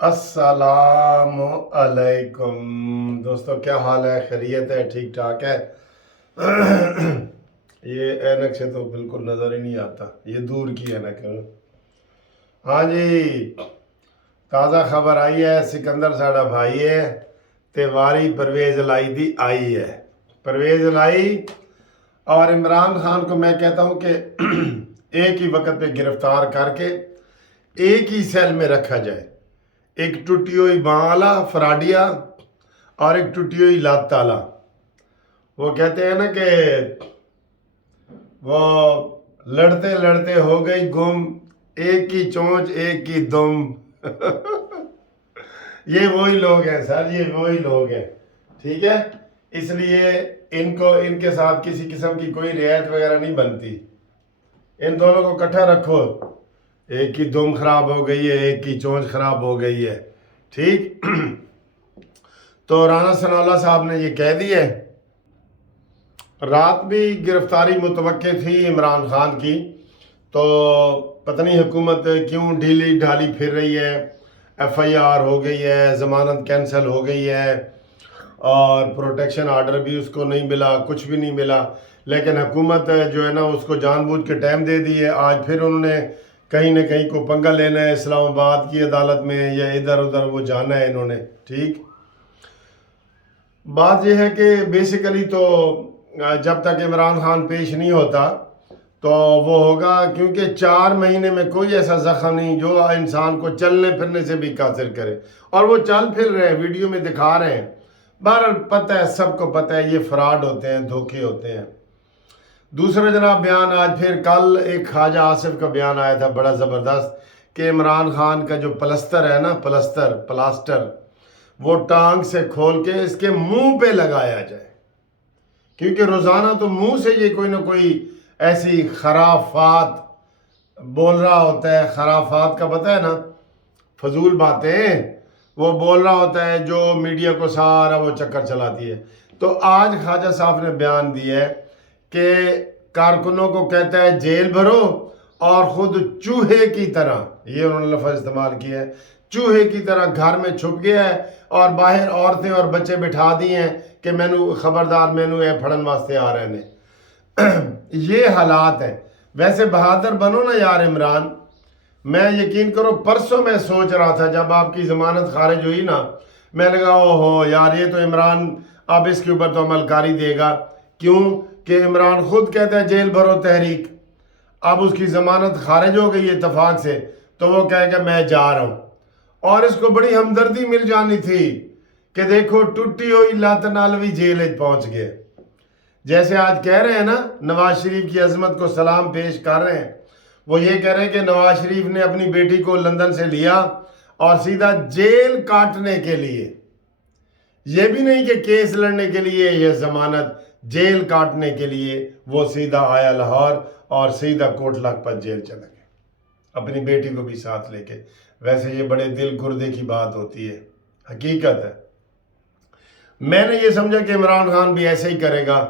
السلام علیکم دوستو، کیا حال ہے؟ خیریت ہے؟ ٹھیک ٹھاک ہے؟ یہ اینک سے تو بالکل نظر ہی نہیں آتا، یہ دور کی اینک ہے۔ ہاں جی، تازہ خبر آئی ہے، سکندر ساڑا بھائی ہے تے واری پرویز لائی دی آئی ہے۔ پرویز لائی اور عمران خان کو میں کہتا ہوں کہ ایک ہی وقت پہ گرفتار کر کے ایک ہی سیل میں رکھا جائے، ایک ٹوٹی ہوئی بانلا فراڈیا اور ایک ٹوٹی ہوئی لات تالا۔ وہ کہتے ہیں نا کہ وہ لڑتے لڑتے ہو گئی گم، ایک کی چونچ ایک کی دم۔ یہ وہی لوگ ہیں سر، یہ وہی لوگ ہیں، ٹھیک ہے؟ اس لیے ان کے ساتھ کسی قسم کی کوئی رعایت وغیرہ نہیں بنتی۔ ان دونوں کو اکٹھا رکھو، ایک کی دم خراب ہو گئی ہے، ایک کی چونچ خراب ہو گئی ہے، ٹھیک؟ تو رانا ثناء اللہ صاحب نے یہ کہہ دی ہے۔ رات بھی گرفتاری متوقع تھی عمران خان کی، تو پتہ نہیں حکومت کیوں ڈھیلی ڈھالی پھر رہی ہے۔ ایف آئی آر ہو گئی ہے، ضمانت کینسل ہو گئی ہے، اور پروٹیکشن آرڈر بھی اس کو نہیں ملا، کچھ بھی نہیں ملا۔ لیکن حکومت جو ہے نا اس کو جان بوجھ کے ٹائم دے دی ہے۔ آج پھر انہوں نے کہیں نہ کہیں کو پنگا لینا ہے، اسلام آباد کی عدالت میں یا ادھر ادھر وہ جانا ہے انہوں نے، ٹھیک؟ بات یہ ہے کہ بیسیکلی تو جب تک عمران خان پیش نہیں ہوتا تو وہ ہوگا، کیونکہ 4 مہینے میں کوئی ایسا زخم نہیں جو انسان کو چلنے پھرنے سے بھی قاصر کرے، اور وہ چل پھر رہے ہیں، ویڈیو میں دکھا رہے ہیں۔ بہرحال پتہ ہے، سب کو پتہ ہے یہ فراڈ ہوتے ہیں، دھوکے ہوتے ہیں۔ دوسرا جناب بیان، آج پھر کل ایک خواجہ آصف کا بیان آیا تھا بڑا زبردست، کہ عمران خان کا جو پلستر ہے نا، پلاسٹر وہ ٹانگ سے کھول کے اس کے منہ پہ لگایا جائے، کیونکہ روزانہ تو منہ سے یہ کوئی نہ کوئی ایسی خرافات بول رہا ہوتا ہے۔ خرافات کا پتہ ہے نا، فضول باتیں وہ بول رہا ہوتا ہے جو میڈیا کو سارا وہ چکر چلاتی ہے۔ تو آج خواجہ صاحب نے بیان دیا ہے کہ کارکنوں کو کہتا ہے جیل بھرو، اور خود چوہے کی طرح، یہ انہوں نے لفظ استعمال کیا ہے، چوہے کی طرح گھر میں چھپ گیا ہے، اور باہر عورتیں اور بچے بٹھا دیے ہیں کہ مینو خبردار، مینو اے پھڑن واسطے آ رہے ہیں۔ یہ حالات ہیں۔ ویسے بہادر بنو نا یار عمران، میں یقین کرو پرسوں میں سوچ رہا تھا جب آپ کی ضمانت خارج ہوئی نا، میں نے کہا او ہو یار، یہ تو عمران اب اس کے اوپر تو عمل کاری دے گا۔ کیوں کہ عمران خود کہتا ہے جیل بھرو تحریک، اب اس کی ضمانت خارج ہو گئی اتفاق سے، تو وہ کہے کہ میں جا رہا ہوں۔ اور اس کو بڑی ہمدردی مل جانی تھی کہ دیکھو ٹوٹی ہوئی لت نال بھی جیل پہنچ گئے۔ جیسے آج کہہ رہے ہیں نا، نواز شریف کی عظمت کو سلام پیش کر رہے ہیں، وہ یہ کہہ رہے ہیں کہ نواز شریف نے اپنی بیٹی کو لندن سے لیا اور سیدھا جیل کاٹنے کے لیے، یہ بھی نہیں کہ کیس لڑنے کے لیے یہ ضمانت، جیل کاٹنے کے لیے وہ سیدھا آیا لاہور اور سیدھا کوٹ لکھپت جیل چلا گیا، اپنی بیٹی کو بھی ساتھ لے کے۔ ویسے یہ بڑے دل گردے کی بات ہوتی ہے، حقیقت ہے۔ میں نے یہ سمجھا کہ عمران خان بھی ایسے ہی کرے گا،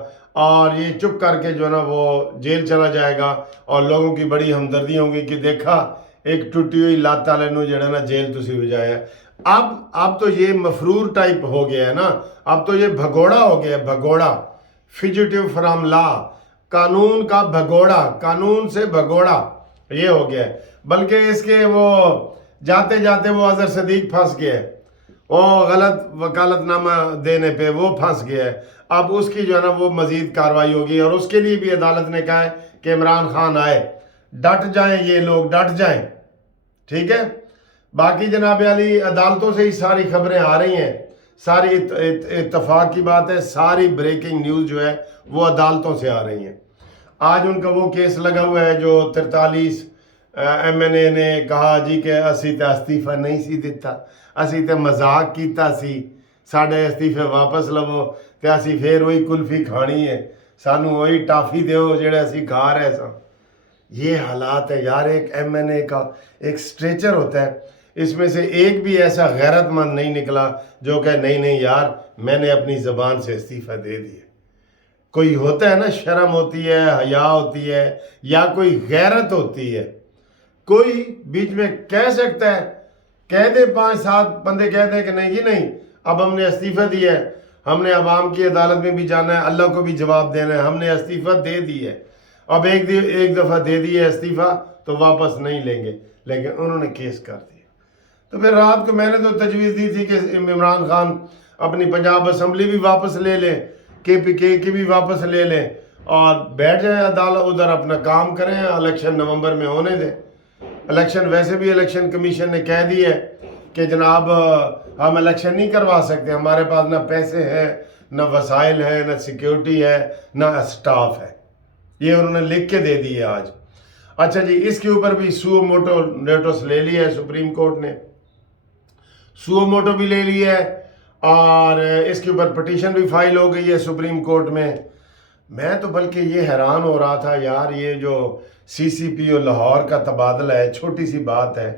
اور یہ چپ کر کے جو ہے نا وہ جیل چلا جائے گا، اور لوگوں کی بڑی ہمدردی ہوگی کہ دیکھا ایک ٹوٹی ہوئی لات والے نو جڑا نا جیل تسی بجایا۔ اب تو یہ مفرور ٹائپ ہو گیا ہے نا، اب تو یہ بھگوڑا ہو گیا ہے، بھگوڑا، فیجیٹیو فرام لا، قانون کا بھگوڑا، قانون سے بھگوڑا یہ ہو گیا ہے۔ بلکہ اس کے وہ جاتے جاتے وہ اظہر صدیق پھنس گیا ہے، وہ غلط وکالت نامہ دینے پہ وہ پھنس گیا ہے۔ اب اس کی جو ہے نا وہ مزید کارروائی ہوگی، اور اس کے لیے بھی عدالت نے کہا ہے کہ عمران خان آئے، ڈٹ جائیں، یہ لوگ ڈٹ جائیں، ٹھیک ہے؟ باقی جناب علی عدالتوں سے ہی ساری خبریں آ رہی ہیں، ساری اتفاق کی بات ہے، ساری بریکنگ نیوز جو ہے وہ عدالتوں سے آ رہی ہیں۔ آج ان کا وہ کیس لگا ہوا ہے جو 43 ایم این اے نے کہا جی کہ اسی تے استعفیٰ نہیں سی دیتا، اسی تے مذاق کیتا سی، ساڑھے استعفے واپس لو تے اسی پھر وہی کلفی کھانی ہے، سانو وہی ٹافی دیو جڑے اسی کھا رہے سا۔ یہ حالات ہے یار۔ ایک ایم این اے کا ایک سٹریچر ہوتا ہے، اس میں سے ایک بھی ایسا غیرت مند نہیں نکلا جو کہ نہیں یار میں نے اپنی زبان سے استعفیٰ دے دیے۔ کوئی ہوتا ہے نا، شرم ہوتی ہے، حیا ہوتی ہے، یا کوئی غیرت ہوتی ہے، کوئی بیچ میں کہہ سکتا ہے کہہ دے 5-7 بندے کہہ دیں کہ نہیں جی نہیں، اب ہم نے استعفیٰ دیا ہے، ہم نے عوام کی عدالت میں بھی جانا ہے، اللہ کو بھی جواب دینا ہے، ہم نے استعفیٰ دے دی ہے، اب ایک دفعہ دے دی ہے استعفیٰ تو واپس نہیں لیں گے، لیکن انہوں نے کیس کر دیا۔ تو پھر رات کو میں نے تو تجویز دی تھی کہ عمران خان اپنی پنجاب اسمبلی بھی واپس لے لیں، KPK کی بھی واپس لے لیں اور بیٹھ جائیں عدالت، ادھر اپنا کام کریں، الیکشن نومبر میں ہونے دیں۔ الیکشن ویسے بھی الیکشن کمیشن نے کہہ دی ہے کہ جناب ہم الیکشن نہیں کروا سکتے، ہمارے پاس نہ پیسے ہیں، نہ وسائل ہیں، نہ سیکیورٹی ہے، نہ اسٹاف ہے، یہ انہوں نے لکھ کے دے دی ہے آج۔ اچھا جی، اس کے اوپر بھی سو موٹو نوٹس لے لیا ہے سپریم کورٹ نے، سو موٹو بھی لے لی ہے اور اس کے اوپر پٹیشن بھی فائل ہو گئی ہے سپریم کورٹ میں۔ میں تو بلکہ یہ حیران ہو رہا تھا یار، یہ جو CCP اور لاہور کا تبادلہ ہے، چھوٹی سی بات ہے،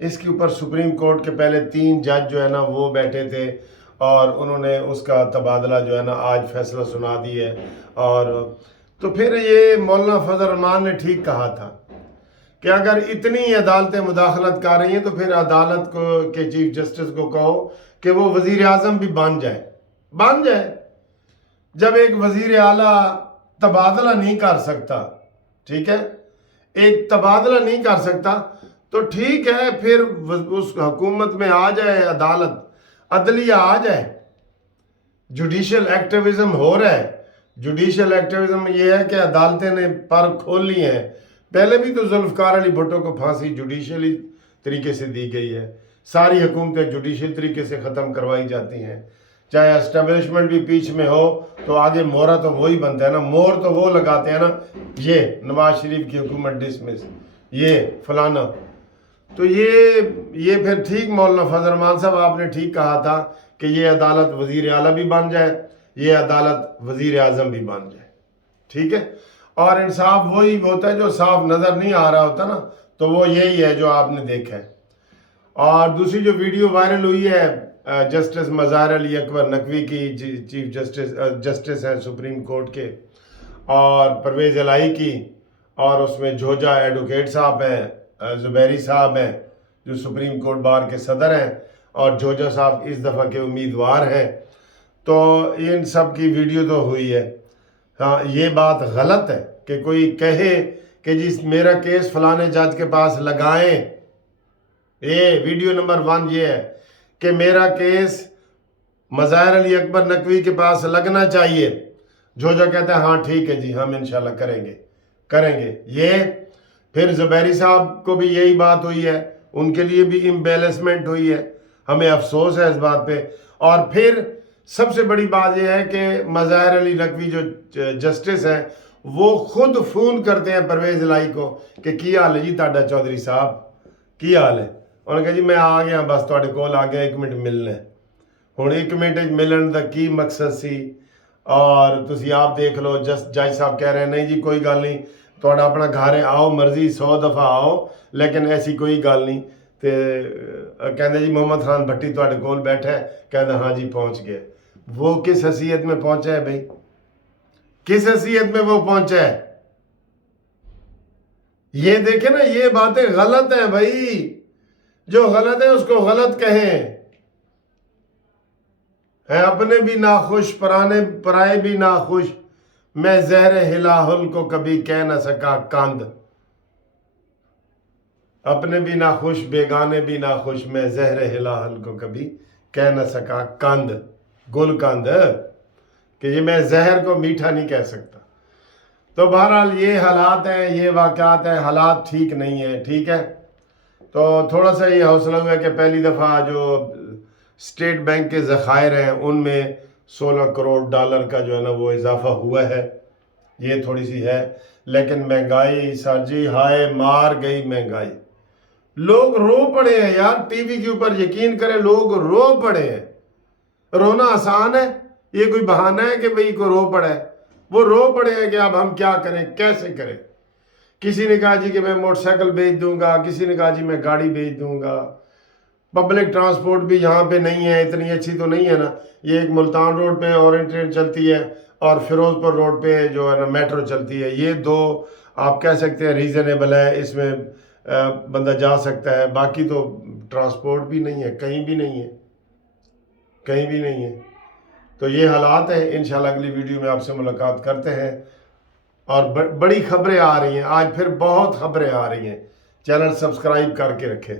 اس کے اوپر سپریم کورٹ کے پہلے 3 جج جو ہے نا وہ بیٹھے تھے اور انہوں نے اس کا تبادلہ جو ہے نا آج فیصلہ سنا دی ہے۔ اور تو پھر یہ مولانا فضل الرحمان نے ٹھیک کہا تھا کہ اگر اتنی عدالتیں مداخلت کر رہی ہیں تو پھر عدالت کو کے چیف جسٹس کو کہو کہ وہ وزیر اعظم بھی بن جائے۔ جب ایک وزیر اعلیٰ تبادلہ نہیں کر سکتا، ٹھیک ہے، ایک تبادلہ نہیں کر سکتا تو ٹھیک ہے، پھر اس حکومت میں آ جائے عدالت، عدلیہ آ جائے۔ جوڈیشل ایکٹیویزم ہو رہا ہے، جوڈیشل ایکٹیویزم یہ ہے کہ عدالتیں نے پر کھول لی ہیں۔ پہلے بھی تو ذوالفقار علی بھٹو کو پھانسی جوڈیشلی طریقے سے دی گئی ہے، ساری حکومتیں جوڈیشل طریقے سے ختم کروائی جاتی ہیں، چاہے اسٹیبلشمنٹ بھی پیچھ میں ہو تو آگے مورا تو وہی بنتا ہے نا، مور تو وہ لگاتے ہیں نا، یہ نواز شریف کی حکومت ڈسمس، یہ فلانا۔ تو یہ پھر ٹھیک مولانا فضل الرحمان صاحب آپ نے ٹھیک کہا تھا کہ یہ عدالت وزیر اعلیٰ بھی بن جائے، یہ عدالت وزیر اعظم بھی بن جائے، ٹھیک ہے۔ اور انصاف وہی ہوتا ہے جو صاف نظر نہیں آ رہا ہوتا نا، تو وہ یہی ہے جو آپ نے دیکھا ہے۔ اور دوسری جو ویڈیو وائرل ہوئی ہے جسٹس مظاہر علی اکبر نقوی کی، چیف جسٹس ہیں سپریم کورٹ کے، اور پرویز الہی کی، اور اس میں جھوجا ایڈوکیٹ صاحب ہیں، زبیری صاحب ہیں جو سپریم کورٹ بار کے صدر ہیں، اور جھوجا صاحب اس دفعہ کے امیدوار ہیں۔ تو ان سب کی ویڈیو تو ہوئی ہے۔ ہاں، یہ بات غلط ہے کہ کوئی کہے کہ جی میرا کیس فلانے جج کے پاس لگائیں۔ یہ ویڈیو نمبر 1 یہ ہے کہ میرا کیس مظاہر علی اکبر نقوی کے پاس لگنا چاہیے۔ جھوجا کہتا ہے ہاں ٹھیک ہے جی، ہم انشاءاللہ کریں گے۔ یہ پھر زبیری صاحب کو بھی یہی بات ہوئی ہے، ان کے لیے بھی امبیلسمنٹ ہوئی ہے، ہمیں افسوس ہے اس بات پہ۔ اور پھر سب سے بڑی بات یہ ہے کہ مظاہر علی نقوی جو جسٹس ہیں وہ خود فون کرتے ہیں پرویز الہی کو کہ کی حال ہے جی تہاڈا چودھری صاحب، کی حال ہے؟ انہوں نے کہا جی میں آ گیا، بس تہاڈے کول آ گیا، 1 منٹ ملنا ہے۔ ہن 1 منٹ ملن دا کی مقصد سی؟ اور تسی آپ دیکھ لو، جج صاحب کہہ رہے ہیں نہیں جی کوئی گل نہیں، تہاڈا اپنا گھر ہے، آؤ مرضی 100 دفعہ آؤ، لیکن ایسی کوئی گل نہیں۔ تے کہندے جی محمد خان بھٹی تہاڈے کول بیٹھا ہے، کہندا ہاں جی پہنچ گیا۔ وہ کس حیثیت میں پہنچا ہے بھائی؟ کس حیثیت میں وہ پہنچا ہے؟ یہ دیکھیں نا، یہ باتیں غلط ہیں بھائی، جو غلط ہے اس کو غلط کہیں۔ ہیں اپنے بھی ناخوش، پرائے بھی ناخوش، میں زہر ہلاہل کو کبھی کہہ نہ سکا کاند۔ اپنے بھی ناخوش، بیگانے بھی ناخوش، میں زہر ہلاہل کو کبھی کہہ نہ سکا کاند، گل کاند، کہ یہ میں زہر کو میٹھا نہیں کہہ سکتا۔ تو بہرحال یہ حالات ہیں، یہ واقعات ہیں، حالات ٹھیک نہیں ہیں، ٹھیک ہے۔ تو تھوڑا سا یہ حوصلہ ہوا کہ پہلی دفعہ جو اسٹیٹ بینک کے ذخائر ہیں ان میں $16 کروڑ کا جو ہے نا وہ اضافہ ہوا ہے، یہ تھوڑی سی ہے۔ لیکن مہنگائی سر جی ہائے مار گئی مہنگائی، لوگ رو پڑے ہیں یار، ٹی وی کے اوپر یقین کریں لوگ رو پڑے ہیں۔ رونا آسان ہے، یہ کوئی بہانہ ہے کہ بھئی کوئی رو پڑا ہے؟ وہ رو پڑے ہیں کہ اب ہم کیا کریں، کیسے کریں۔ کسی نے کہا جی کہ میں موٹر سائیکل بیچ دوں گا، کسی نے کہا جی میں گاڑی بیچ دوں گا۔ پبلک ٹرانسپورٹ بھی یہاں پہ نہیں ہے، اتنی اچھی تو نہیں ہے نا۔ یہ ایک ملتان روڈ پہ اورنج ٹرین چلتی ہے اور فیروز پور روڈ پہ جو ہے نا میٹرو چلتی ہے، یہ 2 آپ کہہ سکتے ہیں ریزنیبل ہے، اس میں بندہ جا سکتا ہے، باقی تو ٹرانسپورٹ بھی نہیں ہے، کہیں بھی نہیں ہے، کہیں بھی نہیں ہے. تو یہ حالات ہیں. انشاءاللہ اگلی ویڈیو میں آپ سے ملاقات کرتے ہیں. اور بڑی خبریں آ رہی ہیں آج، پھر بہت خبریں آ رہی ہیں. چینل سبسکرائب کر کے رکھیں.